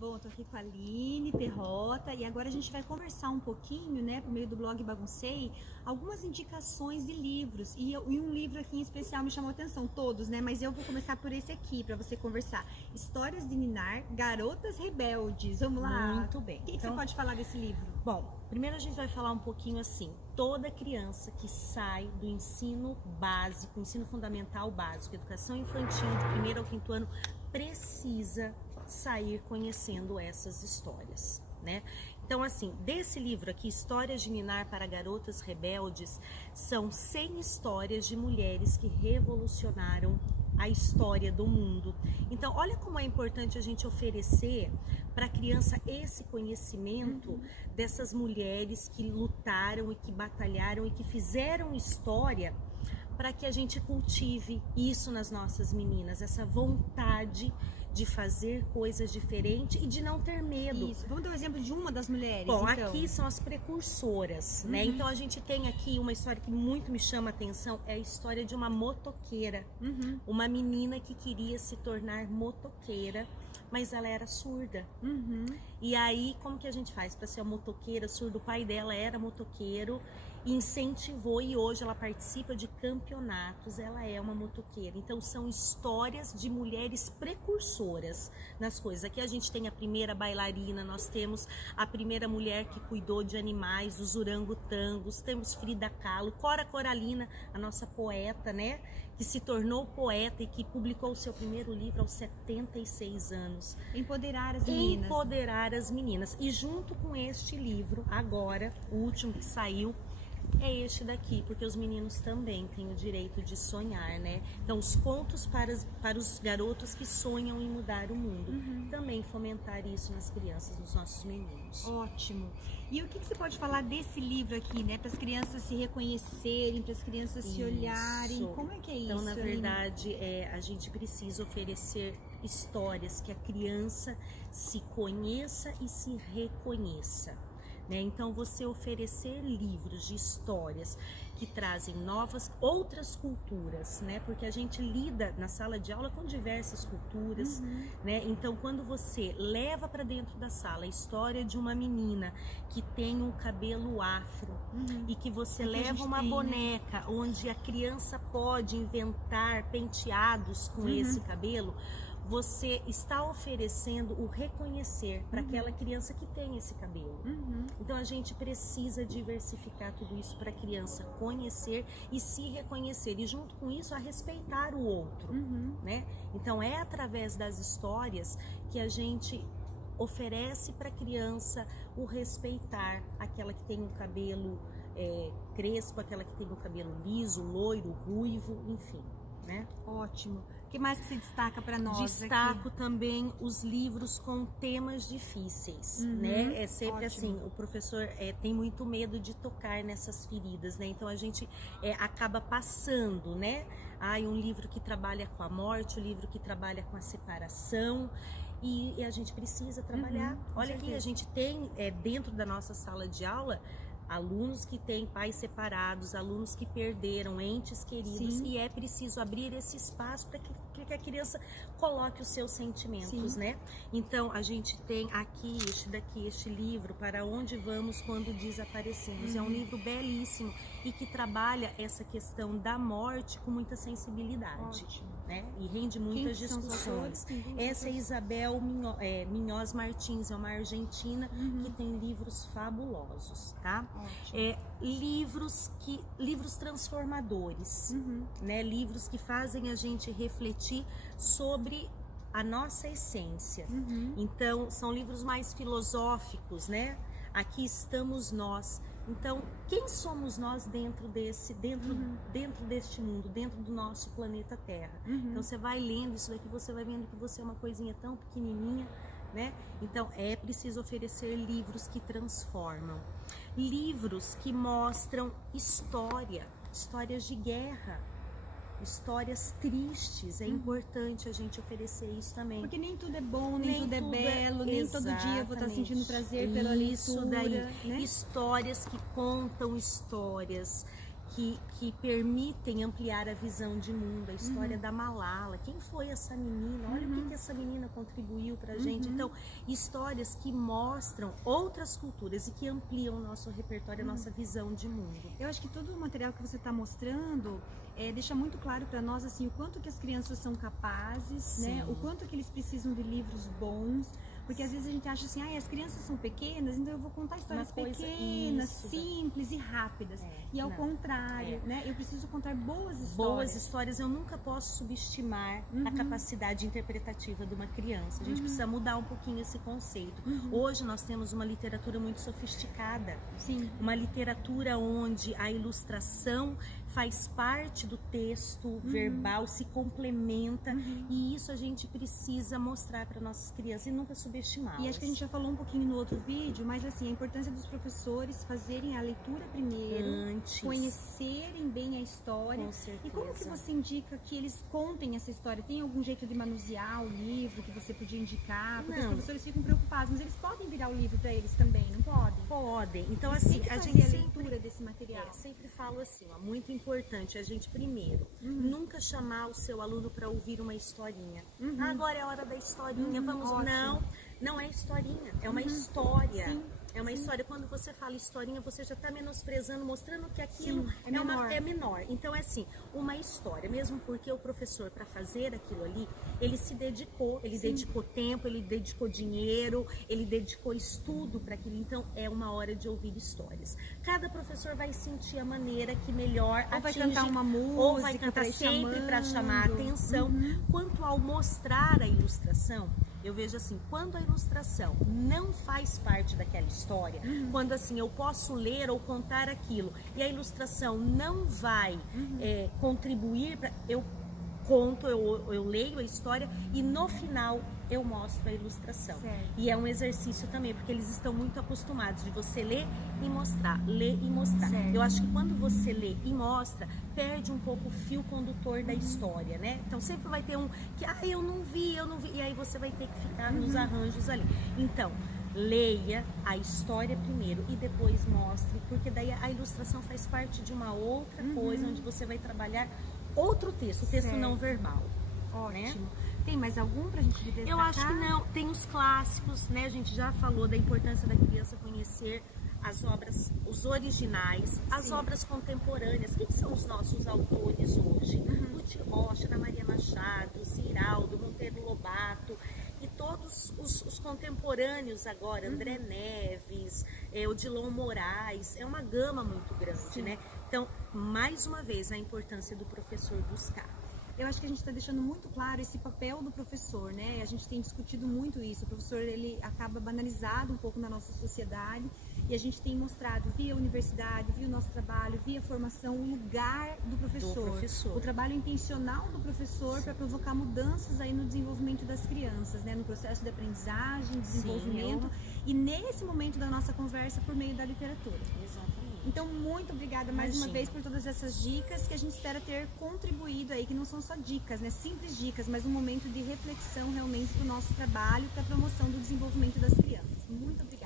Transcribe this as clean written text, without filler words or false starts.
Bom, tô aqui com a Aline Perrota e agora a gente vai conversar um pouquinho, né, por meio do blog Baguncei, algumas indicações de livros. E um livro aqui em especial me chamou a atenção, todos, né, mas eu vou começar por esse aqui, para você conversar. Histórias de Ninar, Garotas Rebeldes. Vamos lá? Muito bem. O que você pode falar desse livro? Bom, primeiro a gente vai falar um pouquinho assim, toda criança que sai do ensino básico, ensino fundamental básico, educação infantil, do 1º ao 5º ano, precisa sair conhecendo essas histórias, né? Então, assim, desse livro aqui, Histórias de Ninar para Garotas Rebeldes, são 100 histórias de mulheres que revolucionaram a história do mundo. Então, olha como é importante a gente oferecer para a criança esse conhecimento dessas mulheres que lutaram e que batalharam e que fizeram história, para que a gente cultive isso nas nossas meninas, essa vontade de fazer coisas diferentes e de não ter medo. Isso. Vamos dar um exemplo de uma das mulheres. Bom, então. Aqui são as precursoras, né? Então a gente tem aqui uma história que muito me chama a atenção, é a história de uma motoqueira. Uma menina que queria se tornar motoqueira, mas ela era surda. E aí, como que a gente faz para ser uma motoqueira surda? O pai dela era motoqueiro, incentivou e hoje ela participa de campeonatos, ela é uma motoqueira. Então são histórias de mulheres precursoras nas coisas. Aqui a gente tem a primeira bailarina, nós temos a primeira mulher que cuidou de animais, os orangotangos, temos Frida Kahlo, Cora Coralina, a nossa poeta, né, que se tornou poeta e que publicou o seu primeiro livro aos 76 anos. Empoderar as meninas. Empoderar as meninas. E junto com este livro, agora, o último que saiu, é este daqui, porque os meninos também têm o direito de sonhar, né? Então, os contos para os garotos que sonham em mudar o mundo. Também fomentar isso nas crianças, nos nossos meninos. Ótimo. E o que você pode falar desse livro aqui, né? Para as crianças se reconhecerem, para as crianças se olharem. Como é que é isso? Então, na verdade, a gente precisa oferecer histórias que a criança se conheça e se reconheça. Então, você oferecer livros de histórias que trazem outras culturas, né? Porque a gente lida na sala de aula com diversas culturas, né? Então, quando você leva para dentro da sala a história de uma menina que tem um cabelo afro e que você leva uma boneca onde a criança pode inventar penteados com esse cabelo, você está oferecendo o reconhecer para aquela criança que tem esse cabelo. Então a gente precisa diversificar tudo isso para a criança conhecer e se reconhecer, e junto com isso a respeitar o outro, né? Então é através das histórias que a gente oferece para a criança o respeitar aquela que tem um cabelo crespo, aquela que tem um cabelo liso, loiro, ruivo, enfim, né? Ótimo. O que mais que se destaca para nós? Destaco aqui? também os livros com temas difíceis, né? É sempre assim, o professor tem muito medo de tocar nessas feridas, né? Então a gente acaba passando, né? Um livro que trabalha com a morte, um livro que trabalha com a separação, e a gente precisa trabalhar. Olha aqui, a gente tem dentro da nossa sala de aula alunos que têm pais separados, alunos que perderam entes queridos, e é preciso abrir esse espaço para que a criança coloque os seus sentimentos, né? Então, a gente tem aqui, este livro, Para Onde Vamos Quando Desaparecemos. É um livro belíssimo e que trabalha essa questão da morte com muita sensibilidade, né? E rende muitas discussões. Essa é Isabel Minhoz Martins, é uma argentina que tem livros fabulosos, tá? Livros transformadores, né? Livros que fazem a gente refletir sobre a nossa essência. Então, são livros mais filosóficos, né? Aqui estamos nós. Então, quem somos nós dentro deste mundo, dentro do nosso planeta Terra? Então, você vai lendo isso daqui, você vai vendo que você é uma coisinha tão pequenininha, né? Então, é preciso oferecer livros que transformam. Livros que mostram histórias de guerra, histórias tristes. É importante a gente oferecer isso também. Porque nem tudo é bom, nem tudo é belo, nem todo dia eu vou estar sentindo prazer pela leitura. Isso daí, né? Histórias que contam histórias, que permitem ampliar a visão de mundo, a história da Malala, quem foi essa menina, olha o que essa menina contribuiu pra gente. Então, histórias que mostram outras culturas e que ampliam o nosso repertório, a nossa visão de mundo. Eu acho que todo o material que você está mostrando deixa muito claro para nós assim o quanto que as crianças são capazes, né? O quanto que eles precisam de livros bons, porque às vezes a gente acha assim, as crianças são pequenas, então eu vou contar histórias pequenas, simples e rápidas. E ao contrário, né? Eu preciso contar boas histórias. Boas histórias, eu nunca posso subestimar a capacidade interpretativa de uma criança. A gente precisa mudar um pouquinho esse conceito. Hoje nós temos uma literatura muito sofisticada. Sim. Uma literatura onde a ilustração faz parte do texto verbal, se complementa, e isso a gente precisa mostrar para nossas crianças e nunca subestimá-las. E acho que a gente já falou um pouquinho no outro vídeo, mas assim, a importância dos professores fazerem a leitura primeiro, antes, conhecerem bem a história. Com certeza. E como que você indica que eles contem essa história? Tem algum jeito de manusear o livro que você podia indicar? Porque os professores ficam preocupados, mas eles podem virar o livro para eles também, não podem? Podem. Então, Eles assim, têm que a fazer gente a sempre leitura desse material. sempre falo assim, ó, muito importante a gente primeiro nunca chamar o seu aluno para ouvir uma historinha. Agora é a hora da historinha, vamos. Não é historinha, é uma história. Sim. É uma história. Quando você fala historinha, você já está menosprezando, mostrando que aquilo é menor. Então é assim, uma história, mesmo porque o professor, para fazer aquilo ali, ele se dedicou, ele dedicou tempo, ele dedicou dinheiro, ele dedicou estudo para aquilo. Então é uma hora de ouvir histórias. Cada professor vai sentir a maneira que melhor ou atinge, vai cantar uma música, ou vai cantar sempre para chamar a atenção. Quanto ao mostrar a ilustração, eu vejo assim, quando a ilustração não faz parte daquela história, quando assim eu posso ler ou contar aquilo e a ilustração não vai contribuir, eu conto, eu leio a história e no final eu mostro a ilustração. Certo. E é um exercício também, porque eles estão muito acostumados de você ler e mostrar, ler e mostrar. Certo. Eu acho que quando você lê e mostra, perde um pouco o fio condutor da história, né? Então sempre vai ter um que, eu não vi, e aí você vai ter que ficar nos arranjos ali. Então, leia a história primeiro e depois mostre, porque daí a ilustração faz parte de uma outra coisa, onde você vai trabalhar outro texto, o texto não verbal. Ótimo. Né? Tem mais algum pra gente destacar? Eu acho que não. Tem os clássicos, né? A gente já falou da importância da criança conhecer as obras, os originais, as obras contemporâneas. Quem são os nossos autores hoje? Ruth Rocha, Ana Maria Machado, Ziraldo, Monteiro Lobato e todos os contemporâneos agora, André Neves, Odilon Moraes, é uma gama muito grande, né? Então, mais uma vez, a importância do professor buscar. Eu acho que a gente está deixando muito claro esse papel do professor, né? A gente tem discutido muito isso. O professor, ele acaba banalizado um pouco na nossa sociedade e a gente tem mostrado via universidade, via o nosso trabalho, via formação, o lugar do professor. O trabalho intencional do professor para provocar mudanças aí no desenvolvimento das crianças, né? No processo de aprendizagem, desenvolvimento e nesse momento da nossa conversa por meio da literatura. Exatamente. Então, muito obrigada mais uma vez por todas essas dicas que a gente espera ter contribuído aí, que não são só dicas, né? Simples dicas, mas um momento de reflexão realmente do nosso trabalho para a promoção do desenvolvimento das crianças. Muito obrigada.